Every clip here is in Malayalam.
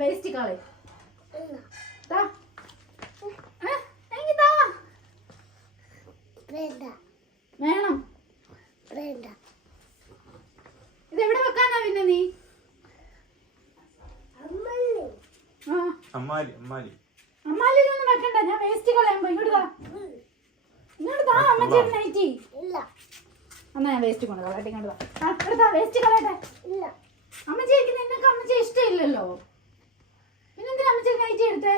വേസ്റ്റ് കളി വേണം. ഇതെവിടെ വെക്കാനാ പിന്നെ നീ? അമ്മാലിലൊന്നും വെക്കണ്ട, ഞാൻ വേസ്റ്റ് കളയുമ്പോ ഇങ്ങോട്ട് താ അമ്മച്ചി നൈറ്റി. എന്നാ ഞാൻ വേസ്റ്റ് കൊണ്ട് കളയട്ടെ, ഇങ്ങോട്ട് താ വേസ്റ്റ് കളയട്ടെ. അമ്മച്ചിക്ക് നിനക്ക് അമ്മച്ചി ഇഷ്ടമില്ലല്ലോ, പിന്നെന്തിനാ അമ്മച്ചി നൈറ്റി എടുത്തേ?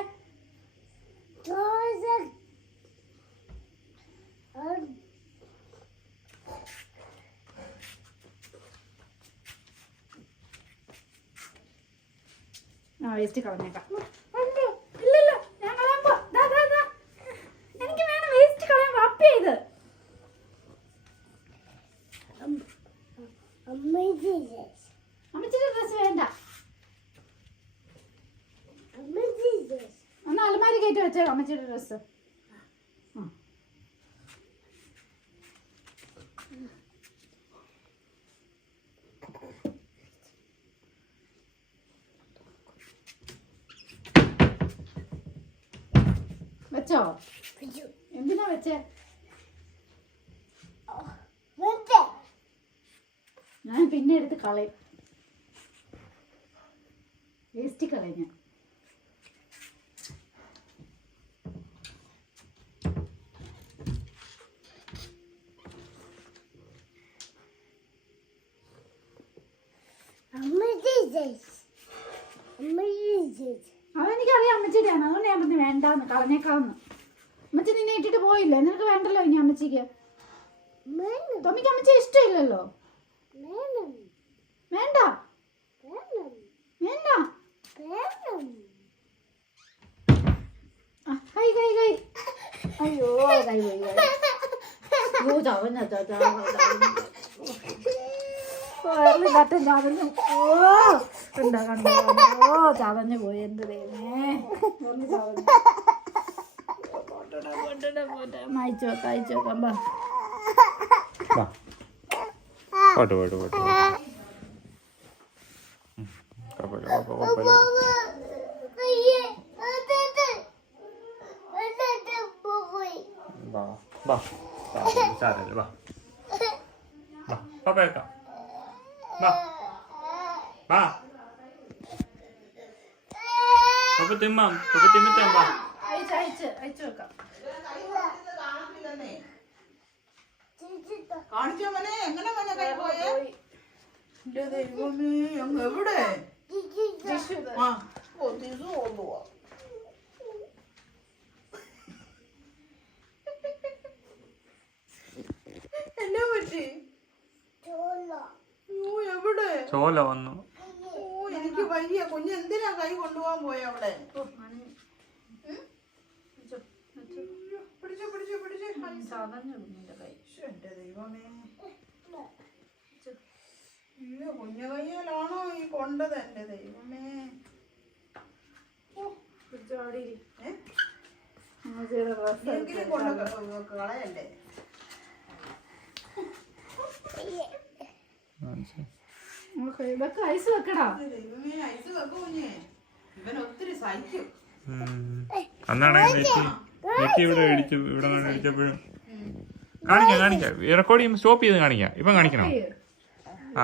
ആ വേസ്റ്റ് കളഞ്ഞേക്കാം. ഇല്ലല്ലോ ഞാൻ കളയാൻ പോ. എനിക്ക് വേണം വേസ്റ്റ് കളയാൻ. വാപ്പി ഇത് അമ്മച്ചിയുടെ ഡ്രസ് വേണ്ട. ഒന്ന് അലമാരി കയറ്റി വെച്ചേ അമ്മച്ചിയുടെ ഡ്രസ്. വെച്ചോ? എന്തിനാ വെച്ചേ? ഞാൻ പിന്നെ എടുത്ത് കളയും, വേസ്റ്റ് കളയും ഞാൻ. അതെനിക്കറിയാം അമ്മച്ചിയുടെയാണ്, അതുകൊണ്ട് ഞാൻ പറഞ്ഞു വേണ്ടാന്ന്, കളഞ്ഞേക്കാന്ന്. അമ്മച്ചി നിന്നെ ഇട്ടിട്ട് പോയില്ലേ, നിനക്ക് വേണ്ടല്ലോ ഇനി അമ്മച്ചിക്ക്. തൊമ്മിക്ക് അമ്മച്ചി ഇഷ്ടമില്ലല്ലോ. വേണ്ട വേണ്ട. കൈ കൈ കൈ അയ്യോ കൈ പോയി. ചതഞ്ഞു. കണ്ടോ കണ്ടോ ചതഞ്ഞു പോയി. എന്ത് ദൈവമേ, അയച്ചു വെക്കാം അയച്ചു വെക്കാം. അയച്ചു വെക്കാം. കാണിച്ചോ മോനെ, എങ്ങനെ മോനെ കൈ പോയേ? ദൈവമേ, അങ്ങ് എവിടെ? എന്നാ പറ്റി? എവിടെ ചോല വന്നു? എനിക്ക് വയ്യ. കുഞ്ഞ് എന്തിനാ കൈ കൊണ്ടുപോകാൻ പോയ അവിടെ? പിടിച്ചോ പിടിച്ചോ പിടിച്ചോ. എന്റെ ദൈവമേ, കുഞ്ഞു കയ്യാലാണോ ഈ കൊണ്ടത്? എന്റെ ദൈവമേ, കളയല്ലേ. ഐസ് വെക്കടാ. ദൈവമേ, ഐസ് വെക്കും കുഞ്ഞേ, ഇവൻ ഒത്തിരി സഹിക്കും. അന്നാണ് നെറ്റി ഇവിടെ ഇടിച്ചപ്പോഴും കാണിക്കാം റെക്കോർഡ് ചെയ്യുമ്പോൾ സ്റ്റോപ്പ് ചെയ്ത് കാണിക്കാം. ഇപ്പം കാണിക്കണം. ആ